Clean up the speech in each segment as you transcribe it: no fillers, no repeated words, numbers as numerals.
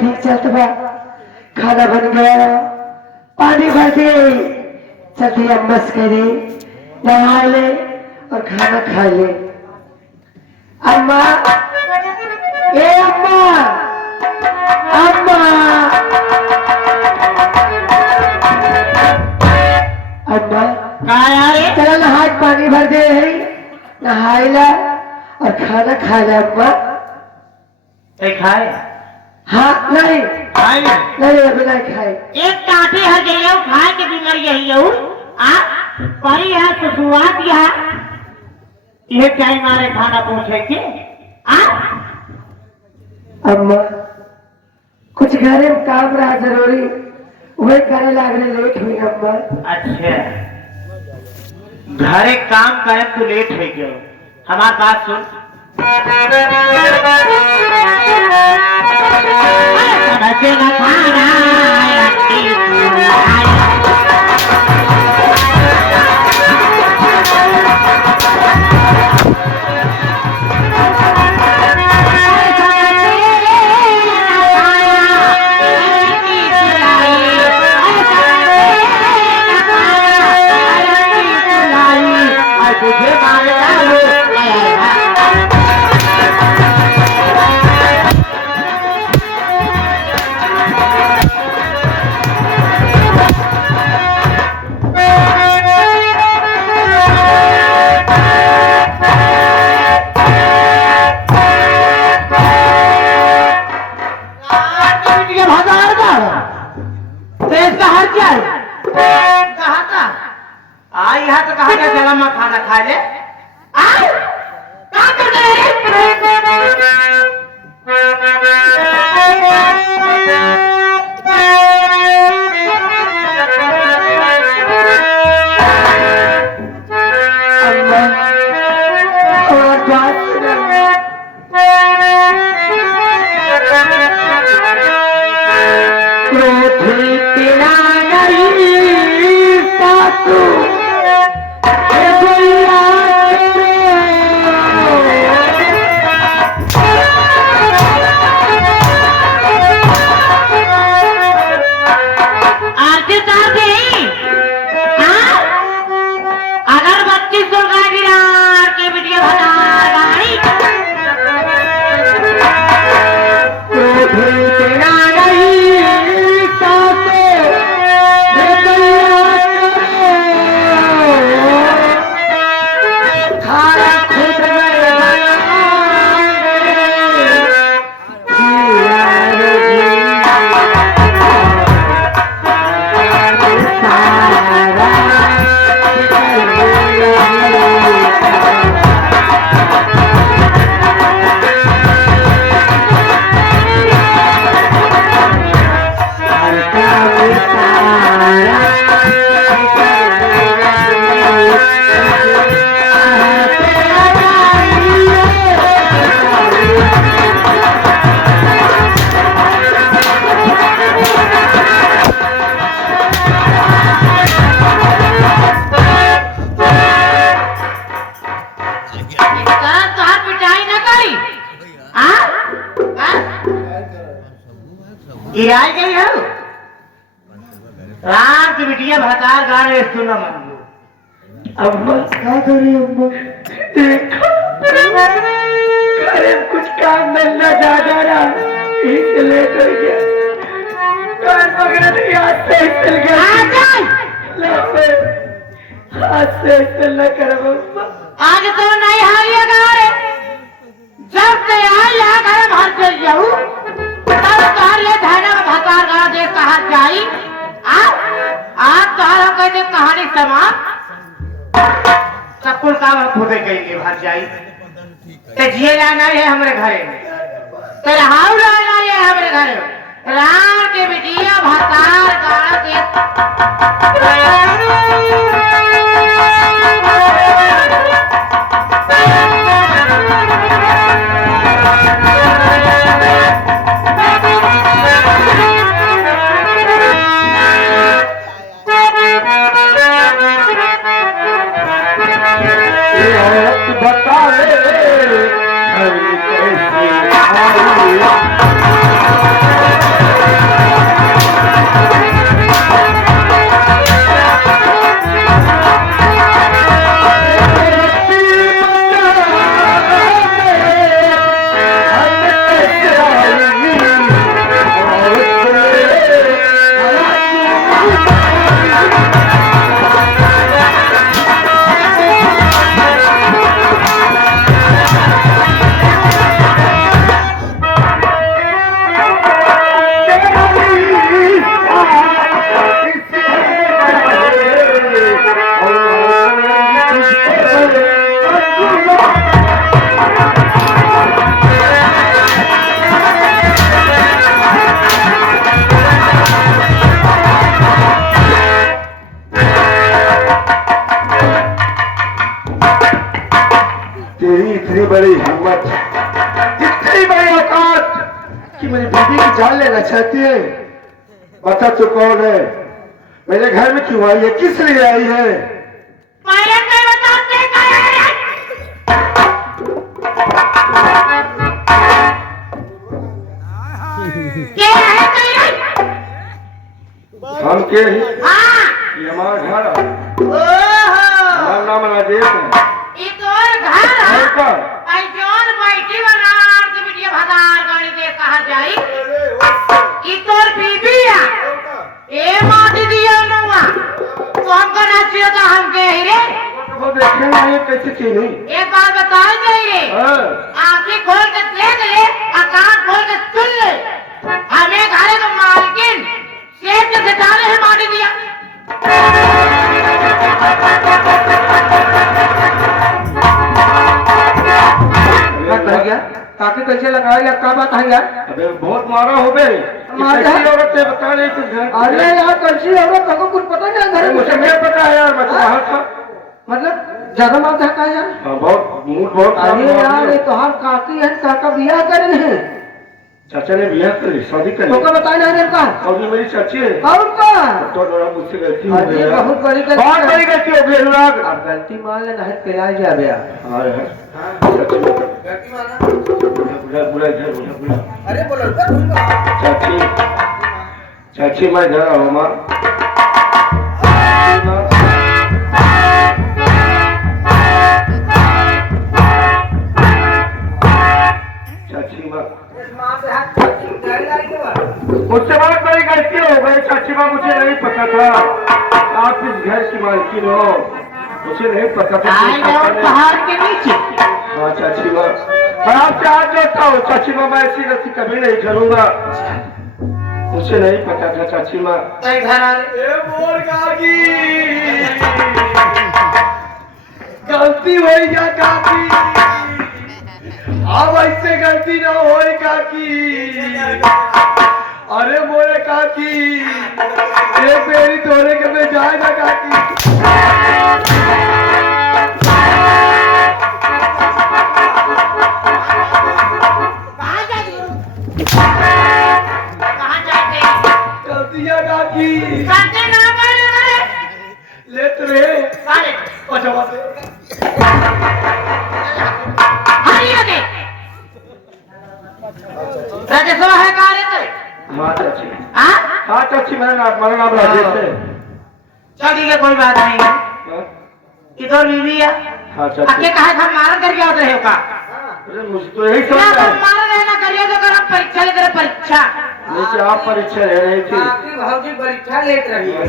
ठीक चलता बा। खाना बन गया, पानी भर दे, चलती अम्बस करे, नहा ले और खाना खा ले। अम्मा, ए अम्मा, अम्मा, अम्मा, चला नहा पानी भर दे, नहाइला और खाना खा ले अम्मा। खाए? हाँ नहीं खाए नहीं अभी नहीं खाए। एक काटे हर गए खाए के बीमारी यही हो परी है तो शुरुआत ये टाइम मारे खाना पहुंचे के अम्मा कुछ घरे में काम रहा जरूरी, वही करे लागने लेट हुई अम्मा। अच्छा, घरे काम करे तो लेट हो गयो। हमार बात सुन, यहाँ तो कहा गया चला मैं खाना खा ले। आई गई हो रात की बिटिया भतार गाने सुना मन अम्मा क्या करी अम्मा, देखो घरे में कुछ काम मिलना ज्यादा रहा, इससे लेट हो गया। कान पकड़ा तो हाथ से चल गया, हाथ से चल न कर अम्मा। आज तो नहीं हारिएगा रे, जब से आई यहाँ घर भर चल जाऊँ तब तोहर ये धैर्य में भतार गाना देख कहा जाई। आज तोहर हम कहते कहानी समाप्त, सब कुल काम हम खुदे कहेंगे भर जाई। ते जिए लाना है हमारे घरे में, तेरे हाउ लाना है हमारे घरे में। राम के बिटिया भतार गाना देख बता बड़ी हिम्मत, इतनी बड़ी औकात कि मेरी बीवी की जान लेना चाहती है। बता तू कौन है, मेरे घर में क्यों आई है, किस लिए आई है? पहले नहीं बताते क्या है कहीं? हम के ही हाँ। ये हमारा घर है। ओहो। हमारा नाम राजेश है। ये तोर घर है। और का? पैजोन बैठी बनार के बिटिया भदार गाड़ी दे कहा जाई। ये तोर बीबी है। ए माटी दिया नौवा। तो हमको ना चाहिए था हम के ही रे। वो देखे नहीं कैसे चीनी? एक बार बताए जाई रे। आँखें खोल के देख ले, कान खोल के सुन ले। हमें घरे का मालकिन सेठ से डाले हैं माटी दिया। काकी कैसे लगाया या क्या बात है यार? अबे बहुत मारा हो बे। कैसी औरत है बता नहीं कुछ घर। अरे यार कैसी औरत को कुछ पता नहीं घर में। मुझे क्या पता है यार, मैं तो बाहर था। मतलब ज्यादा मार है यार? बहुत मूड बहुत। अरे यार ये तो हम काकी है, काका बियाह करे हैं। चाचा ने बियाह कर ली, शादी कर ली। तो क्या बताया ना का? और ये मेरी चाची है। और का? तो थोड़ा मुझसे गलती हो अरे गई। बहुत बड़ी गलती। बहुत बड़ी गलती हो गई अनुराग। अब गलती मान लेना है पिला जा गया। हाँ यार। गलती माना? बुला बुला इधर बुला बुला। अरे बोलो चाची, चाची मैं जा रहा हूँ माँ। चाची माँ मुझसे बहुत बड़ी गलती हो गई चाची माँ, मुझे नहीं पता था आप इस घर की मालकिन हो, मुझे नहीं पता था। पहाड़ के नीचे। हाँ चाची माँ, मैं आपसे हाथ जोड़ता हूँ चाची माँ, मैं ऐसी गलती कभी नहीं करूँगा, मुझे नहीं पता था चाची माँ। गलती हुई क्या काकी? अब ऐसे गलती ना हो काकी। अरे मोरे काकी, एक मेरी तोड़े के में जाए ना काकी। गलतियाँ काकी ले तो रहे। राजेश्वर है कहाँ रहते? हाँ चाची, हाँ? हाँ चाची मेरा नाम राजेश है। चल ठीक है कोई बात नहीं है। इधर बीवी है। हाँ चाची। अके कहा हम मारन करके आते रहे हो का? अरे मुझे तो यही समझ ना आया। मारन है ना करिए तो कर हम परीक्षा ले करे परीक्षा। नीचे आप परीक्षा ले रही थी। भाजी परीक्षा लेट रही है।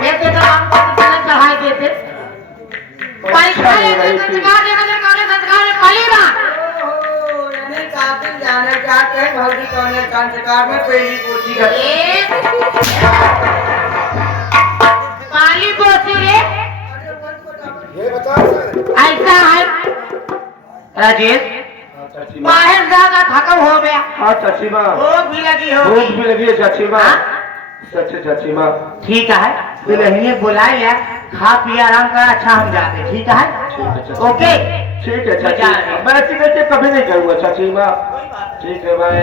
लेते तो हमको तो चढ़ाई देते। परीक्षा लेते संस्कार देना जब कौन संस्कार में पली बात। काफी जाने जाते हैं भाजी कौन संस्कार में पहली पूछी गई। पाली बोसी रे। ये बता ऐसा है राजेश, बाहर ज्यादा थका हो गया। हाँ चाची माँ, भूख भी लगी हो। भूख भी लगी है चाची माँ। सच है चाची माँ। ठीक है दुल्हनिए बुलाई लिया, खा पिया आराम कर, अच्छा हम जाते। ठीक है ओके ठीक है चाची, मैं ऐसी गलती कभी नहीं करूँगा चाची माँ। ठीक है बाय।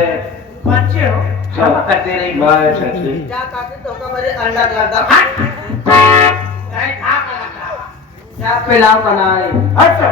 बच्चे हो क्षमा करते रही। बाय चाची। क्या काफी तो का मेरे अंडा लगा। क्या पिलाओ बनाए? अच्छा